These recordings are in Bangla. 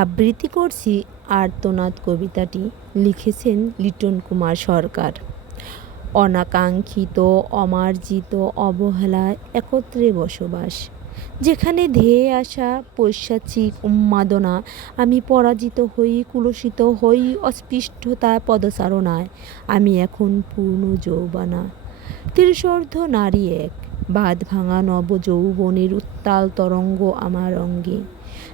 আবৃত্তি করছি আর্তনাদ কবিতাটি, লিখেছেন লিটন কুমার সরকার। অনাকাঙ্ক্ষিত, অমার্জিত, অবহেলায় একত্রে বসবাস। যেখানে ধেয়ে আসা পৈশাচিক উন্মাদনা, আমি পরাজিত হই, কুলসিত হই অস্পৃষ্টতা পদচারণায়। আমি এখন পূর্ণ যৌবানা। তিরিশর্ধ নারী এক। বাঁধ ভাঙা নব যৌবনের উত্তাল তরঙ্গ আমার অঙ্গে।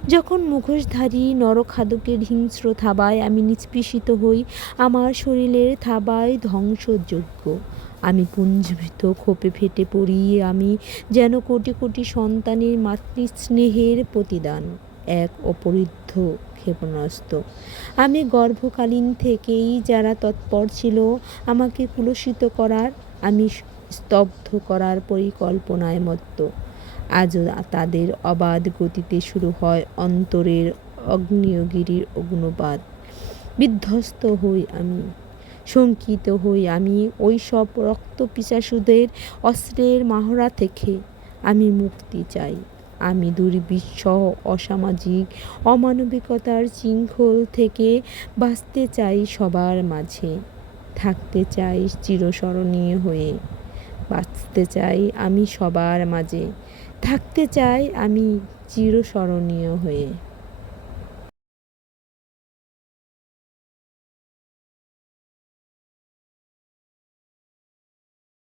যখন মুখোশধারী নরখাদকের হিংস্র থাবায় আমি নিষ্পৃষিত হই, আমার শরীরের থাবায় ধ্বংসযোগ্য আমি পুঞ্জীভূত, ক্ষোভে ফেটে পড়ি, আমি যেন কোটি কোটি সন্তানের মাতৃস্নেহের প্রতিদান, এক অপরিদ্ধ ক্ষেপণাস্ত্র। আমি গর্ভকালীন থেকেই যারা তৎপর ছিল, আমাকে কুলসিত করার, আমি স্তব্ধ করার পরিকল্পনায় মত্ত। আজও তাদের অবাধ গতিতে শুরু হয় অন্তরের অগ্নিয়গিরির অগ্নুপাত বিধ্বস্ত হই আমি, শঙ্কিত হই আমি ওই সব রক্ত পিসাসুদের অস্ত্রের মাহড়া থেকে। আমি মুক্তি চাই। আমি দুর্বিষহ, অসামাজিক, অমানবিকতার শৃঙ্খল থেকে বাঁচতে চাই সবার মাঝে। থাকতে চাই চিরস্মরণীয় হয়ে। বাঁচতে চাই আমি সবার মাঝে। থাকতে চাই আমি চিরস্মরণীয় হয়ে।